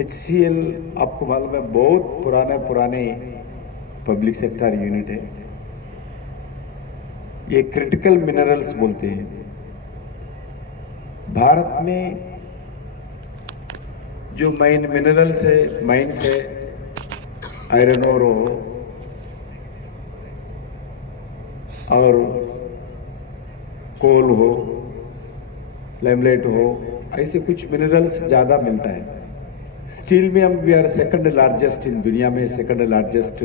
HCL आपको मालूम है बहुत पुराने पब्लिक सेक्टर यूनिट है। ये क्रिटिकल मिनरल्स बोलते हैं। भारत में जो मेन मिनरल्स है, माइंस है, आयरन ओर हो और कोल हो, लाइमलाइट हो, ऐसे कुछ मिनरल्स ज़्यादा मिलता है। स्टील में हम we are second largest in दुनिया में, सेकंड लार्जेस्ट।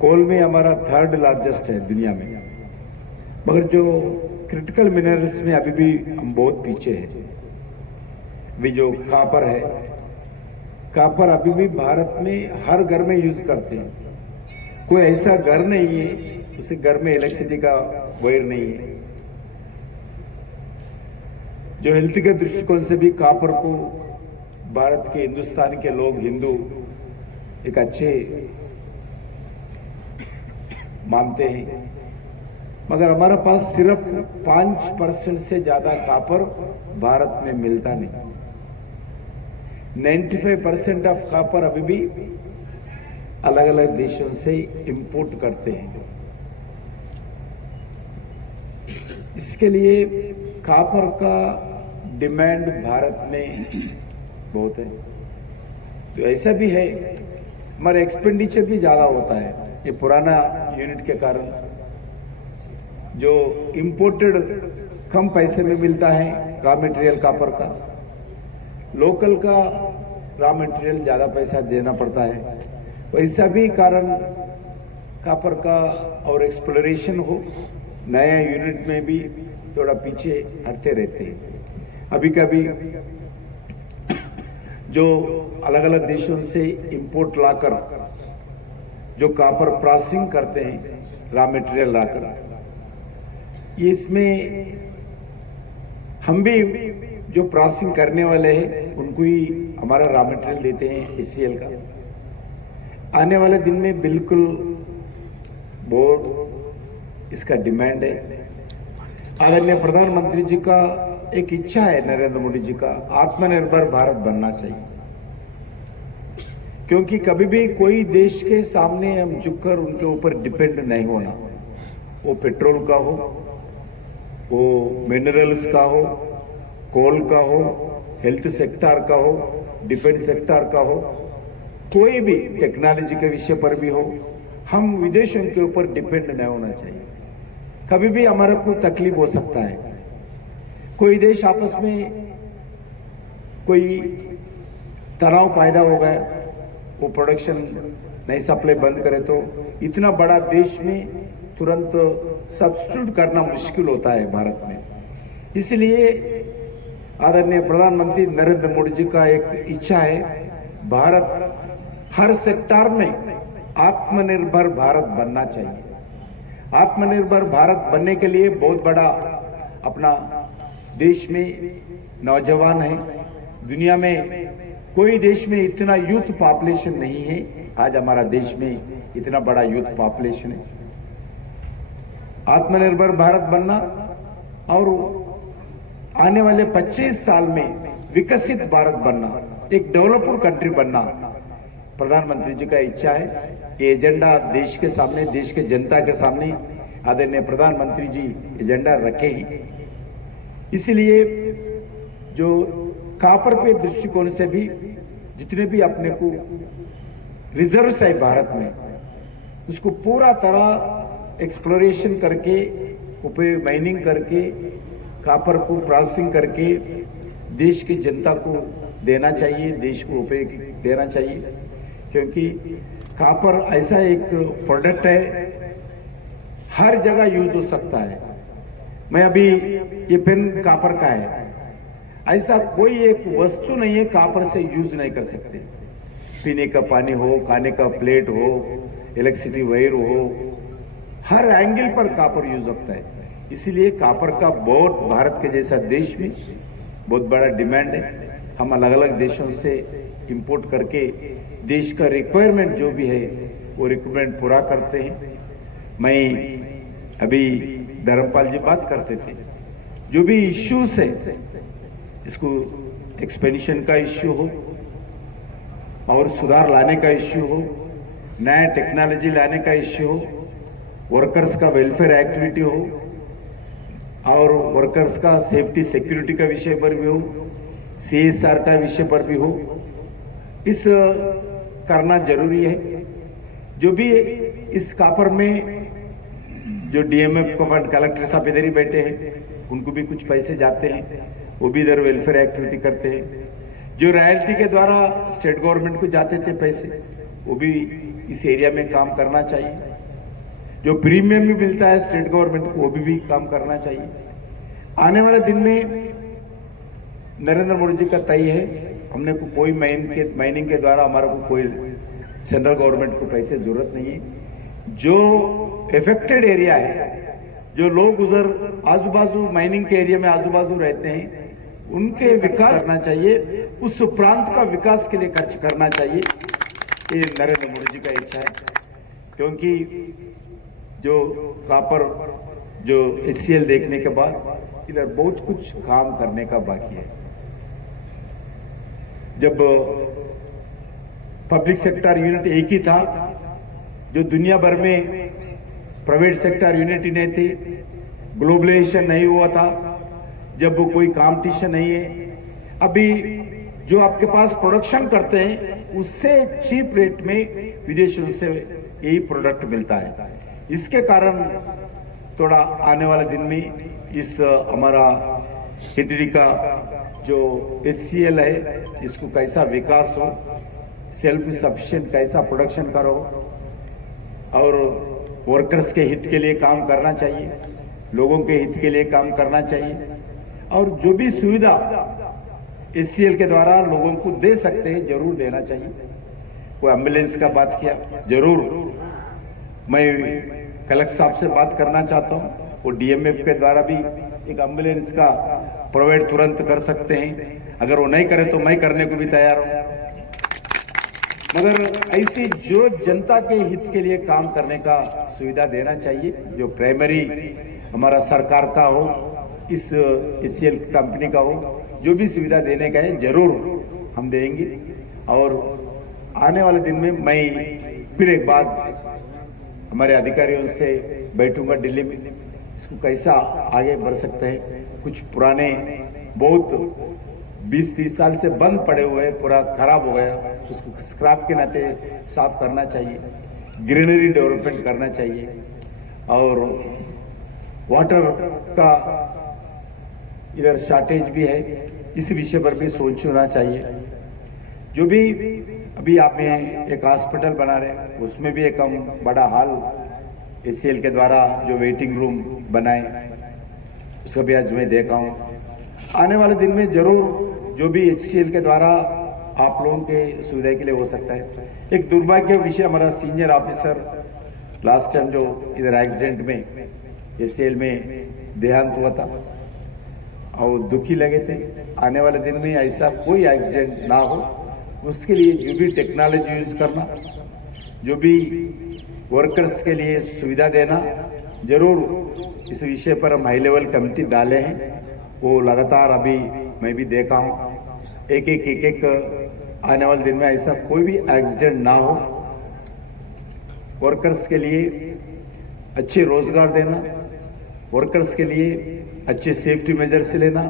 कोल में हमारा थर्ड लार्जेस्ट है दुनिया में। मगर जो क्रिटिकल मिनरल्स में अभी भी हम बहुत पीछे हैं। भी जो कापर है, कापर अभी भी भारत में हर घर में यूज करते हैं। कोई ऐसा घर नहीं है उसे घर में इलेक्ट्रिसिटी का वायर नहीं है। जो हेल्थ के दृष्टिकोण से भी कापर को भारत के, हिंदुस्तान के लोग, हिंदू एक अच्छे मानते हैं। मगर हमारे पास सिर्फ 5% से ज्यादा कापर भारत में मिलता नहीं। 95% ऑफ कापर अभी भी अलग अलग देशों से इंपोर्ट करते हैं। इसके लिए कापर का डिमांड भारत में बहुत है। तो ऐसा भी है, हमारा एक्सपेंडिचर भी ज्यादा होता है। ये पुराना यूनिट के कारण जो इंपोर्टेड कम पैसे में मिलता है रॉ मटेरियल कापर का, लोकल का रॉ मटेरियल ज्यादा पैसा देना पड़ता है। वैसा भी कारण कापर का और एक्सप्लोरेशन हो, नया यूनिट में भी थोड़ा पीछे हटते रहते हैं। अभी कभी जो अलग अलग देशों से इंपोर्ट लाकर जो कापर प्रोसेसिंग करते हैं, रॉ मटेरियल लाकर, ये इसमें हम भी जो प्रोसेसिंग करने वाले हैं उनको ही हमारा रॉ मटेरियल देते हैं HCL का। आने वाले दिन में बिल्कुल बहुत इसका डिमांड है। आदरणीय प्रधानमंत्री जी का एक इच्छा है, नरेंद्र मोदी जी का, आत्मनिर्भर भारत बनना चाहिए। क्योंकि कभी भी कोई देश के सामने हम झुककर उनके ऊपर डिपेंड नहीं होना। वो पेट्रोल का हो, वो मिनरल्स का हो, कोल का हो, हेल्थ सेक्टर का हो, डिफेंस सेक्टर का हो, कोई भी टेक्नोलॉजी के विषय पर भी हो, हम विदेशों के ऊपर डिपेंड नहीं होना चाहिए। कभी भी हमारे को तकलीफ हो सकता है। कोई देश आपस में कोई तनाव पैदा हो गया, वो प्रोडक्शन नहीं सप्लाई बंद करे तो इतना बड़ा देश में तुरंत सब्स्टिट्यूट करना मुश्किल होता है भारत में। इसलिए आदरणीय प्रधानमंत्री नरेंद्र मोदी जी का एक इच्छा है, भारत हर सेक्टर में आत्मनिर्भर भारत बनना चाहिए। आत्मनिर्भर भारत बनने के लिए बहुत बड़ा अपना देश में नौजवान है। दुनिया में कोई देश में इतना यूथ पॉपुलेशन नहीं है। आज हमारा देश में इतना बड़ा यूथ पॉपुलेशन है। आत्मनिर्भर भारत बनना और आने वाले 25 साल में विकसित भारत बनना, एक डेवलप्ड कंट्री बनना प्रधानमंत्री जी का इच्छा है। ये एजेंडा देश के सामने, देश के जनता के सामने आदरणीय प्रधानमंत्री जी एजेंडा रखे हैं। इसलिए जो कापर पे दृष्टिकोण से भी जितने भी अपने को रिजर्व्स है भारत में, उसको पूरा तरह एक्सप्लोरेशन करके, उपयोग माइनिंग करके, कापर को प्रोसेसिंग करके देश की जनता को देना चाहिए, देश को उपयोग देना चाहिए। क्योंकि कापर ऐसा एक प्रोडक्ट है, हर जगह यूज हो सकता है। मैं अभी ये पेन कापर का है, ऐसा कोई एक वस्तु नहीं है कापर से यूज नहीं कर सकते। पीने का पानी हो, खाने का प्लेट हो, इलेक्ट्रिसिटी वायर हो, हर एंगल पर कापर यूज होता है। इसीलिए कापर का बहुत भारत के जैसा देश में बहुत बड़ा डिमांड है। हम अलग अलग देशों से इंपोर्ट करके देश का रिक्वायरमेंट जो भी है वो रिक्वायरमेंट पूरा करते हैं। मैं अभी धर्मपाल जी बात करते थे, जो भी इश्यूज है, इसको एक्सपेंशन का इश्यू हो, और सुधार लाने का इश्यू हो, नया टेक्नोलॉजी लाने का इश्यू हो, वर्कर्स का वेलफेयर एक्टिविटी हो और वर्कर्स का सेफ्टी सिक्योरिटी का विषय पर भी हो, CSR का विषय पर भी हो, इस करना जरूरी है। जो भी इस कापर में जो DMF का फंड कलेक्टर साहब इधर ही बैठे हैं, उनको भी कुछ पैसे जाते हैं, वो भी इधर वेलफेयर एक्टिविटी करते हैं। जो रॉयल्टी के द्वारा स्टेट गवर्नमेंट को जाते थे पैसे, वो भी इस एरिया में काम करना चाहिए। जो प्रीमियम भी मिलता है स्टेट गवर्नमेंट को, वो भी काम करना चाहिए। आने वाले दिन में नरेंद्र मोदी जी का तय है, हमने को कोई माइनिंग के द्वारा हमारा को कोई सेंट्रल गवर्नमेंट को पैसे जरूरत नहीं है। जो इफेक्टेड एरिया है, जो लोग उधर आजू बाजू माइनिंग के एरिया में आजू बाजू रहते हैं, उनके विकास करना चाहिए, उस प्रांत का विकास के लिए खर्च करना चाहिए। ये नरेंद्र मोदी जी का इच्छा है, क्योंकि जो कापर जो HCL देखने के बाद इधर बहुत कुछ काम करने का बाकी है। जब पब्लिक सेक्टर यूनिट एक ही था, जो दुनिया भर में प्राइवेट सेक्टर यूनिट ही नहीं थी, ग्लोबलाइजेशन नहीं हुआ था, जब कोई कंपटीशन नहीं है, अभी जो आपके पास प्रोडक्शन करते हैं उससे चीप रेट में विदेशों से यही प्रोडक्ट मिलता है। इसके कारण थोड़ा आने वाले दिन में इस हमारा KTD का जो HCL है, इसको कैसा विकास हो, सेल्फ सफिशिएंट कैसा प्रोडक्शन करो और वर्कर्स के हित के लिए काम करना चाहिए, लोगों के हित के लिए काम करना चाहिए। और जो भी सुविधा HCL के द्वारा लोगों को दे सकते हैं जरूर देना चाहिए। कोई एम्बुलेंस का बात किया, जरूर मैं कलेक्टर साहब से बात करना चाहता हूं, वो DMF के द्वारा भी एक एम्बुलेंस का प्रोवाइड तुरंत कर सकते हैं। अगर वो नहीं करे तो मैं करने को भी तैयार हूं, मगर ऐसी जो जनता के हित के लिए काम करने का सुविधा देना चाहिए, जो प्राइमरी हमारा सरकार का हो, इस HCL कंपनी का हो, जो भी सुविधा देने का है जरूर हम देंगे। और आने वाले दिन में मैं फिर एक बार हमारे अधिकारियों से बैठूंगा दिल्ली में, इसको कैसा आगे बढ़ सकते हैं। कुछ पुराने बहुत 20-30 साल से बंद पड़े हुए, पूरा खराब हो गया, उसको स्क्रैप के नाते साफ करना चाहिए, ग्रीनरी डेवलपमेंट करना चाहिए और वाटर का इधर शॉर्टेज भी है, इस विषय पर भी सोचना चाहिए। जो भी अभी आप एक हॉस्पिटल बना रहे हैं, उसमें भी एक हम बड़ा हॉल HCL के द्वारा जो वेटिंग रूम बनाए, उसका भी आज मैं देखा हूँ। आने वाले दिन में जरूर जो भी HCL के द्वारा आप लोगों के सुविधा के लिए हो सकता है। एक दुर्भाग्य विषय, हमारा सीनियर ऑफिसर लास्ट टाइम जो इधर एक्सीडेंट में HCL में देहांत हुआ था और दुखी लगे थे। आने वाले दिन में ऐसा कोई एक्सीडेंट ना हो, उसके लिए जो भी टेक्नोलॉजी यूज करना, जो भी वर्कर्स के लिए सुविधा देना, जरूर इस विषय पर हम हाई लेवल कमेटी डाले हैं। वो लगातार अभी मैं भी देखा हूँ, एक आने वाले दिन में ऐसा कोई भी एक्सीडेंट ना हो। वर्कर्स के लिए अच्छे रोजगार देना, वर्कर्स के लिए अच्छे सेफ्टी मेजर्स लेना,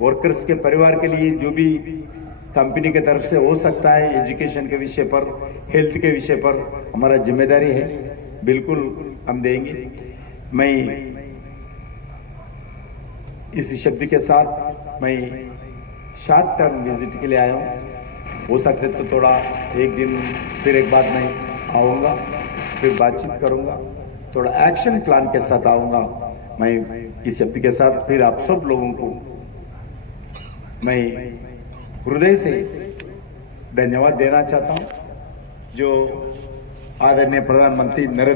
वर्कर्स के परिवार के लिए जो भी कंपनी के तरफ से हो सकता है, एजुकेशन के विषय पर, हेल्थ के विषय पर हमारा जिम्मेदारी है, बिल्कुल हम देंगे। मैं इस शब्द के साथ मैं शॉर्ट टर्म विजिट के लिए आया हूँ। हो सकते तो थोड़ा एक दिन फिर एक बार मैं आऊँगा, फिर बातचीत करूँगा, थोड़ा एक्शन प्लान के साथ आऊँगा। मैं इस शब्द के साथ फिर आप सब लोगों को मैं हृदय से धन्यवाद देना चाहता हूं, जो आदरणीय प्रधानमंत्री नरेंद्र